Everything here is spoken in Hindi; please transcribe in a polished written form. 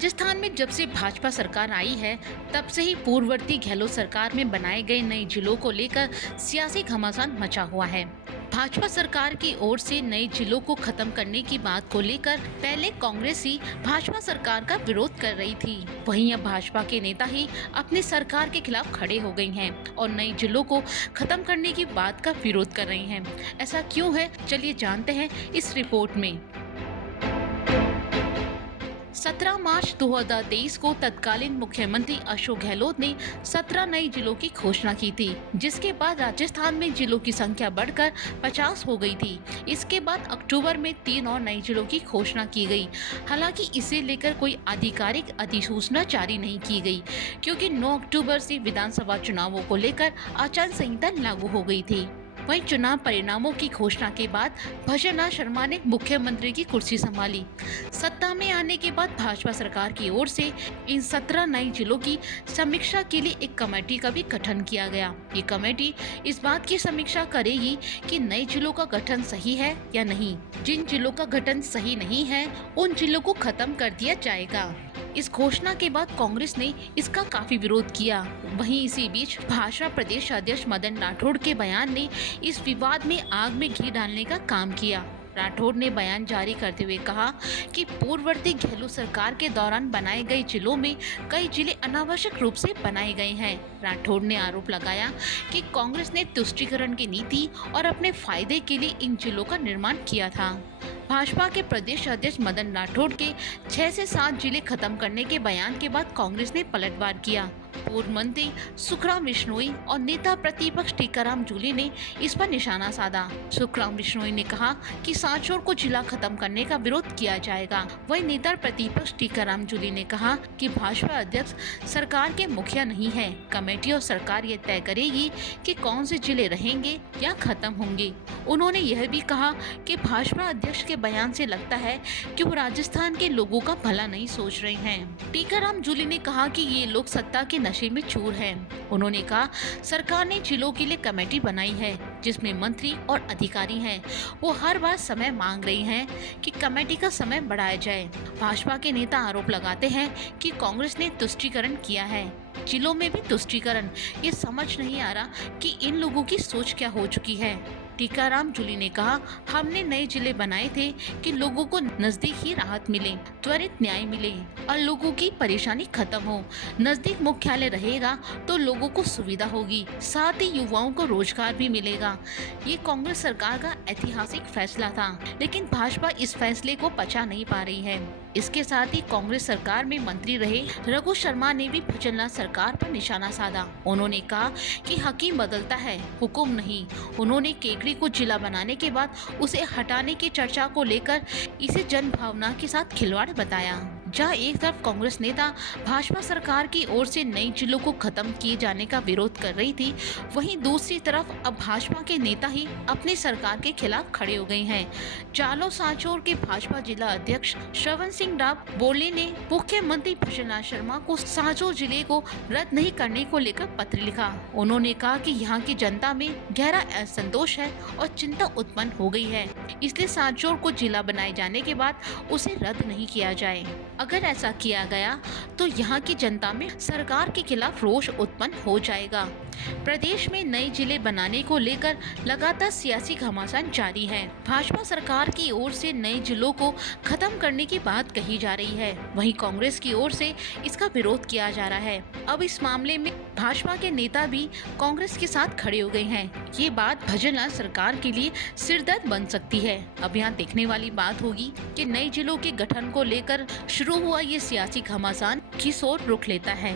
राजस्थान में जब से भाजपा सरकार आई है, तब से ही पूर्ववर्ती गहलोत सरकार में बनाए गए नए जिलों को लेकर सियासी घमासान मचा हुआ है। भाजपा सरकार की ओर से नए जिलों को खत्म करने की बात को लेकर पहले कांग्रेस ही भाजपा सरकार का विरोध कर रही थी। वहीं अब भाजपा के नेता ही अपनी सरकार के खिलाफ खड़े हो गई हैं और नए जिलों को खत्म करने की बात का विरोध कर रही हैं। ऐसा क्यों है, चलिए जानते हैं इस रिपोर्ट में। 17 मार्च 2023 को तत्कालीन मुख्यमंत्री अशोक गहलोत ने 17 नए जिलों की घोषणा की थी, जिसके बाद राजस्थान में जिलों की संख्या बढ़कर 50 हो गई थी। इसके बाद अक्टूबर में 3 और नए जिलों की घोषणा की गई। हालांकि इसे लेकर कोई आधिकारिक अधिसूचना जारी नहीं की गई, क्योंकि 9 अक्टूबर से विधानसभा चुनावों को लेकर आचार संहिता लागू हो गई थी। वहीं चुनाव परिणामों की घोषणा के बाद भजनलाल शर्मा ने मुख्यमंत्री की कुर्सी संभाली। सत्ता में आने के बाद भाजपा सरकार की ओर से इन 17 नए जिलों की समीक्षा के लिए एक कमेटी का भी गठन किया गया। ये कमेटी इस बात की समीक्षा करेगी कि नए जिलों का गठन सही है या नहीं। जिन जिलों का गठन सही नहीं है, उन जिलों को खत्म कर दिया जाएगा। इस घोषणा के बाद कांग्रेस ने इसका काफी विरोध किया। वहीं इसी बीच भाजपा प्रदेश अध्यक्ष मदन राठौड़ के बयान ने इस विवाद में आग में घी डालने का काम किया। राठौड़ ने बयान जारी करते हुए कहा कि पूर्ववर्ती गहलोत सरकार के दौरान बनाए गए जिलों में कई जिले अनावश्यक रूप से बनाए गए हैं। राठौड़ ने आरोप लगाया कि कांग्रेस ने तुष्टीकरण की नीति और अपने फायदे के लिए इन जिलों का निर्माण किया था। भाजपा के प्रदेश अध्यक्ष मदन राठौड़ के 6 से 7 जिले खत्म करने के बयान के बाद कांग्रेस ने पलटवार किया। पूर्व मंत्री सुखराम बिश्नोई और नेता प्रतिपक्ष टीकाराम जूली ने इस पर निशाना साधा। सुखराम बिश्नोई ने कहा कि सांचौर को जिला खत्म करने का विरोध किया जाएगा। वहीं नेता प्रतिपक्ष टीकाराम जूली ने कहा कि भाजपा अध्यक्ष सरकार के मुखिया नहीं है। कमेटी और सरकार ये तय करेगी कि कौन से जिले रहेंगे या खत्म होंगे। उन्होंने यह भी कहा कि भाजपा अध्यक्ष के बयान से लगता है कि वो राजस्थान के लोगों का भला नहीं सोच रहे हैं। टीकाराम जूली ने कहा कि ये लोग सत्ता के नशे में चूर हैं। उन्होंने कहा सरकार ने जिलों के लिए कमेटी बनाई है, जिसमें मंत्री और अधिकारी हैं। वो हर बार समय मांग रही हैं कि कमेटी का समय बढ़ाया जाए। भाजपा के नेता आरोप लगाते हैं कि कांग्रेस ने तुष्टीकरण किया है, जिलों में भी तुष्टीकरण। ये समझ नहीं आ रहा कि इन लोगों की सोच क्या हो चुकी है। टीकाराम जूली ने कहा, हमने नए जिले बनाए थे कि लोगों को नजदीक ही राहत मिले, त्वरित न्याय मिले और लोगों की परेशानी खत्म हो। नजदीक मुख्यालय रहेगा तो लोगों को सुविधा होगी, साथ ही युवाओं को रोजगार भी मिलेगा। ये कांग्रेस सरकार का ऐतिहासिक फैसला था, लेकिन भाजपा इस फैसले को पचा नहीं पा रही है। इसके साथ ही कांग्रेस सरकार में मंत्री रहे रघु शर्मा ने भी भजनलाल सरकार पर निशाना साधा। उन्होंने कहा कि हकीम बदलता है, हुक्म नहीं। उन्होंने केकड़ी को जिला बनाने के बाद उसे हटाने की चर्चा को लेकर इसे जनभावना के साथ खिलवाड़ बताया। जहां एक तरफ कांग्रेस नेता भाजपा सरकार की ओर से नए जिलों को खत्म किए जाने का विरोध कर रही थी, वहीं दूसरी तरफ अब भाजपा के नेता ही अपनी सरकार के खिलाफ खड़े हो गए हैं। जालौर सांचौर के भाजपा जिला अध्यक्ष श्रवण सिंह राव बोले ने मुख्यमंत्री भजनलाल शर्मा को सांचौर जिले को रद्द नहीं करने को लेकर पत्र लिखा। उन्होंने कहा कि यहाँ की जनता में गहरा असंतोष है और चिंता उत्पन्न हो गई है, इसलिए सांचौर को जिला बनाए जाने के बाद उसे रद्द नहीं किया जाए। अगर ऐसा किया गया तो यहाँ की जनता में सरकार के खिलाफ रोष उत्पन्न हो जाएगा। प्रदेश में नए जिले बनाने को लेकर लगातार सियासी घमासान जारी है। भाजपा सरकार की ओर से नए जिलों को खत्म करने की बात कही जा रही है, वहीं कांग्रेस की ओर से इसका विरोध किया जा रहा है। अब इस मामले में भाजपा के नेता भी कांग्रेस के साथ खड़े हो गए हैं। ये बात भजनलाल सरकार के लिए सिरदर्द बन सकती है। अब यहाँ देखने वाली बात होगी कि नए जिलों के गठन को लेकर शुरू हुआ ये सियासी घमासान किस ओर रुख लेता है।